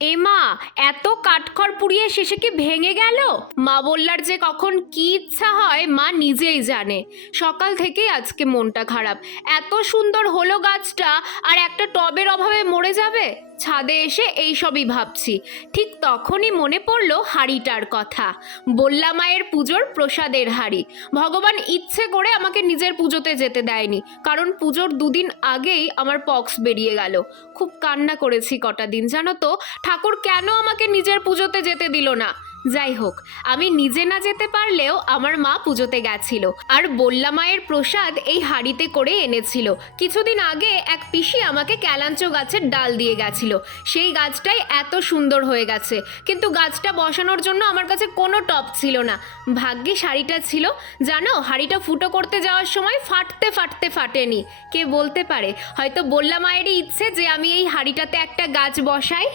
এমা, এত কাঠখড় পুড়িয়ে শেষে কি ভেঙে গেল? মা বললার যে কখন কি ইচ্ছা হয় মা নিজেই জানে। সকাল থেকেই আজকে মনটা খারাপ। এত সুন্দর হলো গাছটা, আর একটা টবের অভাবে মরে যাবে। ছাদে এসে এইসবই ভাবছি। ঠিক তখনই মনে পড়লো হাঁড়িটার কথা। বললা মায়ের পুজোর প্রসাদের হাঁড়ি। ভগবান ইচ্ছে করে আমাকে নিজের পুজোতে যেতে দেয়নি, কারণ পুজোর দুদিন আগেই আমার পক্স বেরিয়ে গেল। খুব কান্না করেছি কটা দিন, জানো তো। ঠাকুর কেন আমাকে নিজের পুজোতে যেতে দিল না? যাই হোক, আমি নিজে না যেতে পারলেও আমার মা পুজোতে গেছিল, আর বললা মায়ের প্রসাদ এই হাঁড়িতে করে এনেছিল। কিছুদিন আগে এক পিসি আমাকে ক্যালাঞ্চো গাছের ডাল দিয়ে গেছিল। সেই গাছটাই এত সুন্দর হয়ে গেছে, কিন্তু গাছটা বসানোর জন্য আমার কাছে কোনো টব ছিল না। ভাগ্যে শাড়িটা ছিল। জানো, হাঁড়িটা ফুটো করতে যাওয়ার সময় ফাটতে ফাটতে ফাটেনি। কে বলতে পারে, হয়তো বললা মায়েরই ইচ্ছে যে আমি এই হাঁড়িটাতে একটা গাছ বসাই।